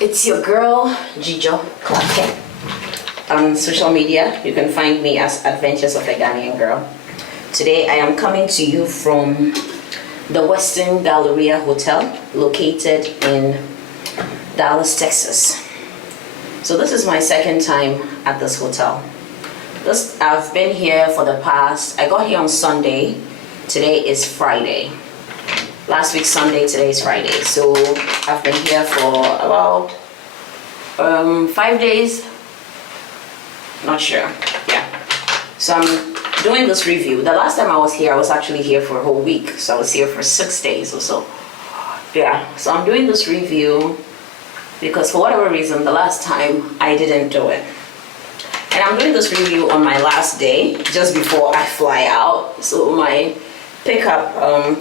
It's your girl, Jijo Clarke. On social media, you can find me as Adventures of a Ghanaian Girl. Today, I am coming to you from the Westin Galleria Hotel, located in Dallas, Texas. So this is my second time at this hotel. I've been here for the past, I got here on Sunday. Today is Friday. Last week Sunday, today is Friday. So I've been here for about 5 days. Not sure. Yeah. So I'm doing this review. The last time I was here, I was actually here for a whole week. So I was here for 6 days or so. Yeah. So I'm doing this review because for whatever reason, the last time I didn't do it. And I'm doing this review on my last day, just before I fly out. So my pickup,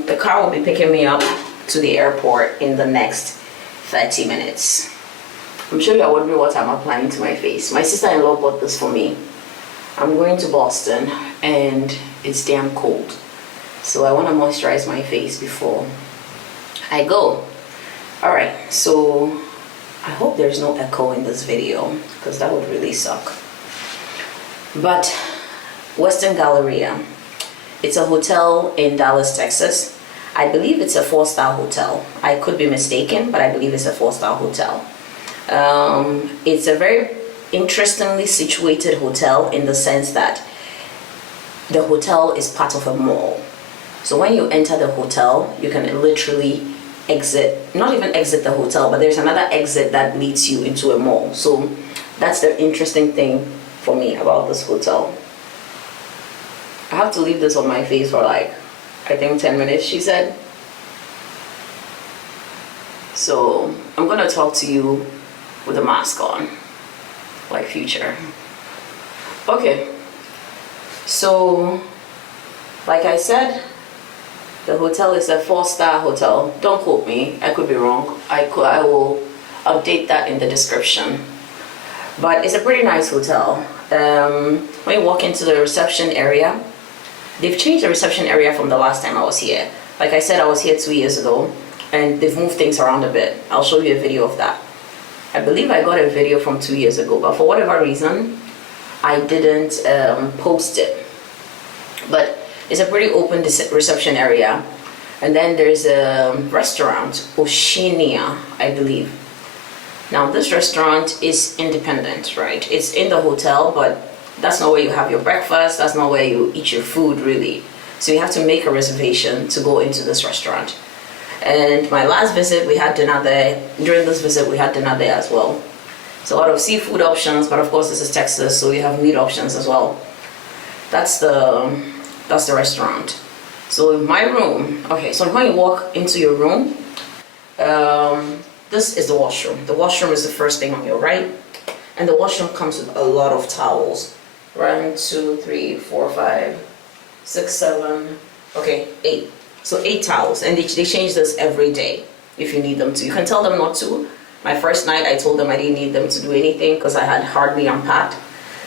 the car will be picking me up to the airport in the next 30 minutes. I'm sure you're wondering what I'm applying to my face. My sister-in-law bought this for me. I'm going to Boston and it's damn cold. So I want to moisturize my face before I go. Alright, so I hope there's no echo in this video because that would really suck. But Westin Galleria, it's a hotel in Dallas, Texas. I believe it's a 4-star hotel. I could be mistaken, but I believe it's a 4-star hotel. It's a very interestingly situated hotel in the sense that the hotel is part of a mall. So when you enter the hotel, you can literally exit, not even exit the hotel, but there's another exit that leads you into a mall. So that's the interesting thing for me about this hotel. I have to leave this on my face for like, I think 10 minutes, she said. So I'm gonna talk to you with a mask on, like Future. Okay, so like I said, the hotel is a 4-star hotel. Don't quote me, I could be wrong. I will update that in the description. But it's a pretty nice hotel. When you walk into the reception area, they've changed the reception area from the last time I was here. Like I said, I was here 2 years ago, and they've moved things around a bit. I'll show you a video of that. I believe I got a video from 2 years ago, but for whatever reason, I didn't post it. But it's a pretty open reception area. And then there's a restaurant, Oceania, I believe. Now this restaurant is independent, right? It's in the hotel, but that's not where you have your breakfast. That's not where you eat your food, really. So you have to make a reservation to go into this restaurant. And my last visit, we had dinner there. During this visit, we had dinner there as well. It's a lot of seafood options, but of course this is Texas, so you have meat options as well. That's the restaurant. So in my room, okay, so when you walk into your room, this is the washroom. The washroom is the first thing on your right. And the washroom comes with a lot of towels. 1, 2, 3, 4, 5, 6, 7, okay, 8. So 8 towels, and they change this every day if you need them to. You can tell them not to. My first night I told them I didn't need them to do anything because I had hardly unpacked.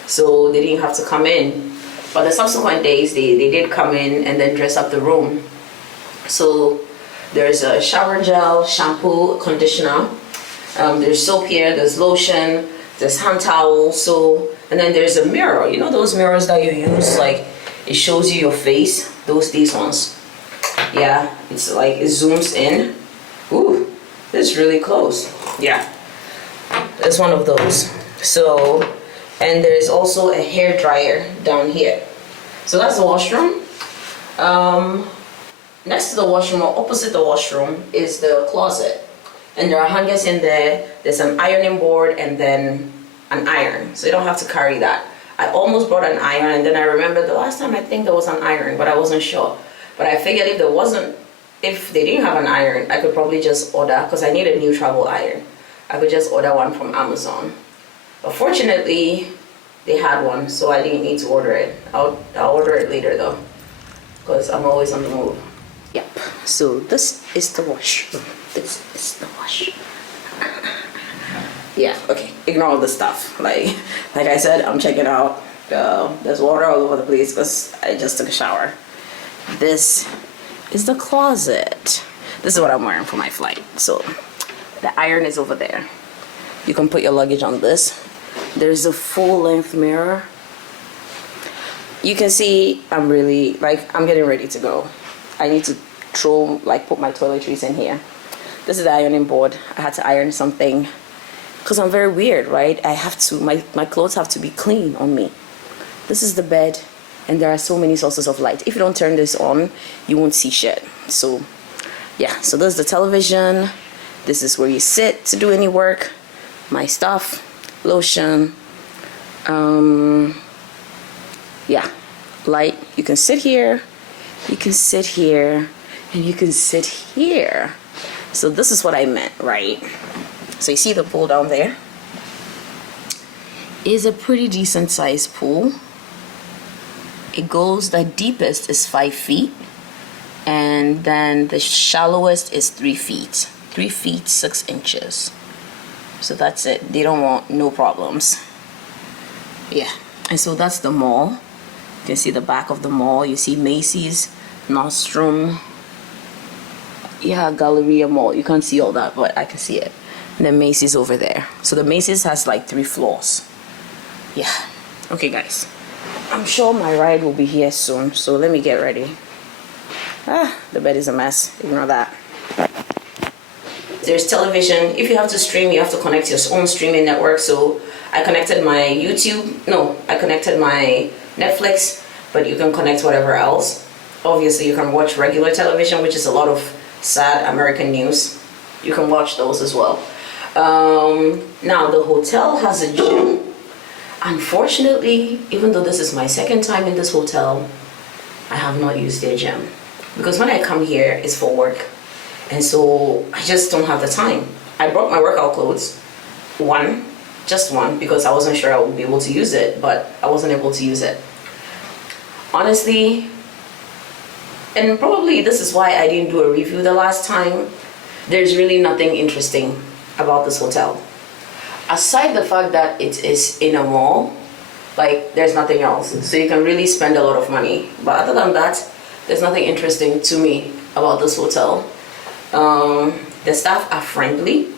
So they didn't have to come in. But the subsequent days they did come in and then dress up the room. So there's a shower gel, shampoo, conditioner. There's soap here, there's lotion, there's hand towel. So, and then there's a mirror. You know those mirrors that you use, like it shows you your face? These ones. Yeah, it's like it zooms in. Ooh, it's really close. Yeah, there's one of those. So, and there's also a hair dryer down here. So that's the washroom. Next to the washroom or opposite the washroom is the closet. And there are hangers in there. There's an ironing board and then an iron. So you don't have to carry that. I almost brought an iron and then I remembered the last time I think there was an iron, but I wasn't sure. But I figured if they didn't have an iron, I could probably just order, because I need a new travel iron. I could just order one from Amazon. But fortunately, they had one, so I didn't need to order it. I'll order it later though, because I'm always on the move. Yep, so this is the washroom. This is the washroom. Yeah, okay, ignore all the stuff. Like I said, I'm checking out. There's water all over the place because I just took a shower. This is the closet. This is what I'm wearing for my flight. So the iron is over there. You can put your luggage on this. There's a full-length mirror. You can see I'm really, like, I'm getting ready to go. I need to put my toiletries in here. This is the ironing board. I had to iron something because I'm very weird, right? I have to, my clothes have to be clean on me. This is the bed, and there are so many sources of light. If you don't turn this on, you won't see shit. So yeah, so this is the television. This is where you sit to do any work. My stuff, lotion, yeah, light. You can sit here, you can sit here, and you can sit here. So this is what I meant, right? So you see the pool down there is a pretty decent sized pool. It goes, the deepest is 5 feet, and then the shallowest is 3 feet. 3 feet 6 inches. So that's it. They don't want no problems. Yeah. And so that's the mall. You can see the back of the mall. You see Macy's, Nordstrom. Yeah, Galleria Mall. You can't see all that, but I can see it. And then Macy's over there. So the Macy's has like 3 floors. Yeah. Okay, guys. I'm sure my ride will be here soon. So let me get ready. The bed is a mess. Ignore that. There's television. If you have to stream, you have to connect your own streaming network. So I connected my YouTube. No, I connected my Netflix, but you can connect whatever else. Obviously, you can watch regular television, which is a lot of sad American news. You can watch those as well. Now, the hotel has a gym. Unfortunately, even though this is my second time in this hotel, I have not used their gym. Because when I come here, it's for work. And so I just don't have the time. I brought my workout clothes, just one, because I wasn't sure I would be able to use it, but I wasn't able to use it. Honestly, and probably this is why I didn't do a review the last time, there's really nothing interesting about this hotel. Aside the fact that it is in a mall, like there's nothing else. So you can really spend a lot of money. But other than that, there's nothing interesting to me about this hotel. The staff are friendly.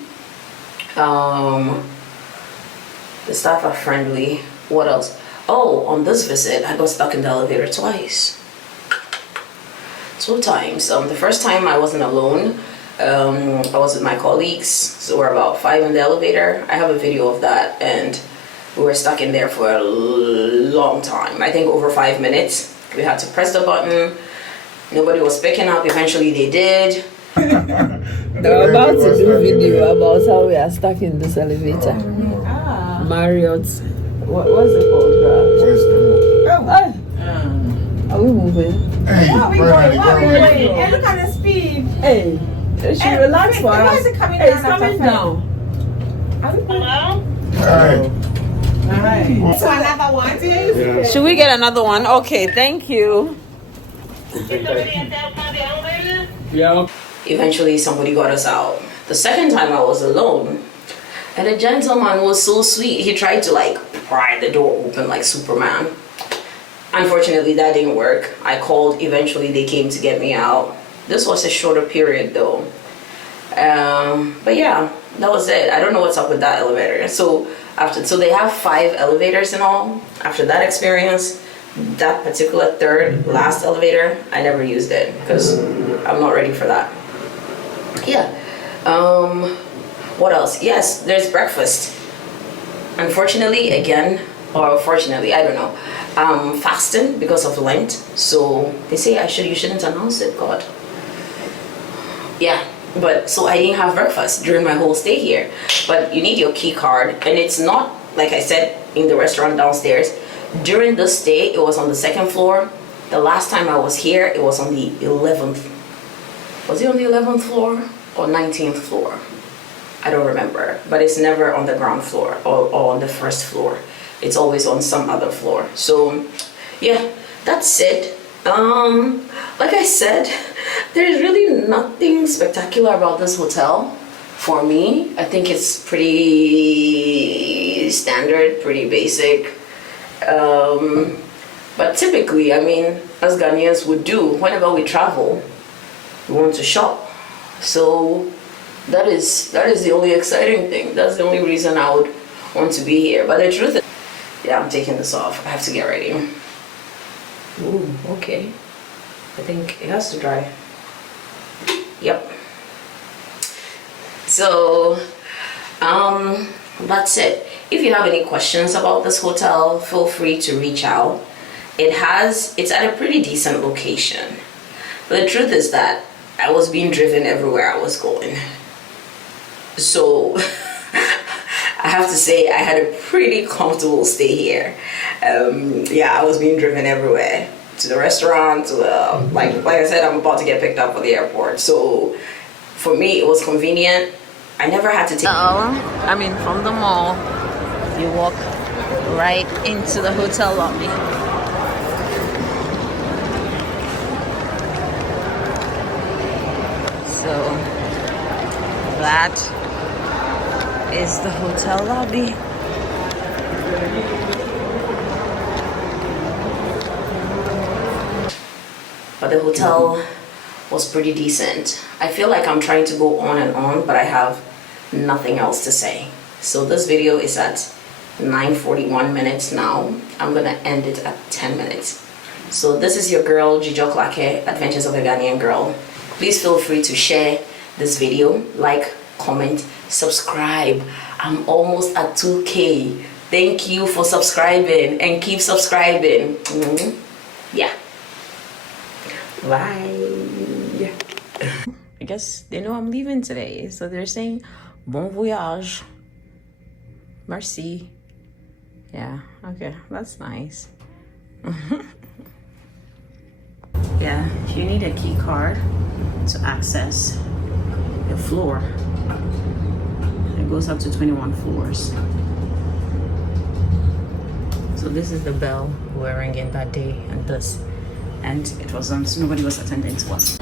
What else? Oh, on this visit, I got stuck in the elevator twice. 2 times. The first time I wasn't alone. I was with my colleagues, so we're about 5 in the elevator. I have a video of that, and we were stuck in there for a long time. I think over 5 minutes. We had to press the button. Nobody was picking up. Eventually they did. They're about to do a video about how we are stuck in this elevator. Marriott's. What's it called, girl? Are we moving? Hey, Hey, look at the speed. Hey, she relax for us. Why is it coming Hey, down? it's coming down. Hello? Alright. So another one? Yeah. Should we get another one? Okay, thank you. Yeah. Eventually somebody got us out. The second time I was alone, and the gentleman was so sweet. He tried to like pry the door open like Superman. Unfortunately, that didn't work. I called. Eventually they came to get me out. This was a shorter period though. But yeah, that was it. I don't know what's up with that elevator. So they have 5 elevators in all. After that experience, that particular last elevator, I never used it because I'm not ready for that. Yeah. What else? Yes, there's breakfast. Unfortunately, again, or fortunately, I don't know. I'm fasting because of Lent, so they say you shouldn't announce it. God. Yeah, but so I didn't have breakfast during my whole stay here. But you need your key card, and it's not like I said in the restaurant downstairs. During this stay, it was on the 2nd floor. The last time I was here, it was on the 11th. Was it on the 11th floor or 19th floor? I don't remember, but it's never on the ground floor or on the 1st floor. It's always on some other floor. So yeah, that's it. Like I said, there's really nothing spectacular about this hotel for me. I think it's pretty standard, pretty basic. But typically, I mean, as Ghanaians would do, whenever we travel, we want to shop. So That is the only exciting thing. That's the only reason I would want to be here. But the truth is, yeah, I'm taking this off. I have to get ready. Ooh, okay. I think it has to dry. Yep. So, that's it. If you have any questions about this hotel, feel free to reach out. It's at a pretty decent location. But the truth is that I was being driven everywhere I was going. So I have to say I had a pretty comfortable stay here. Yeah, I was being driven everywhere, to the restaurant, to the, like I said, I'm about to get picked up for the airport. So for me, it was convenient. I never had to take. I mean, from the mall, you walk right into the hotel lobby. So that is the hotel lobby. But the hotel was pretty decent. I feel like I'm trying to go on and on, but I have nothing else to say. So this video is at 9:41 minutes now. I'm gonna end it at 10 minutes. So this is your girl, Jijo Klake, Adventures of a Ghanaian Girl. Please feel free to share this video, like, comment, subscribe. I'm almost at 2K. Thank you for subscribing and keep subscribing. Yeah. Bye. I guess they know I'm leaving today, so they're saying bon voyage. Merci. Yeah, okay, that's nice. Yeah, you need a key card to access the floor. It goes up to 21 floors. So this is the bell we were ringing that day, and it wasn't, nobody was attending to us.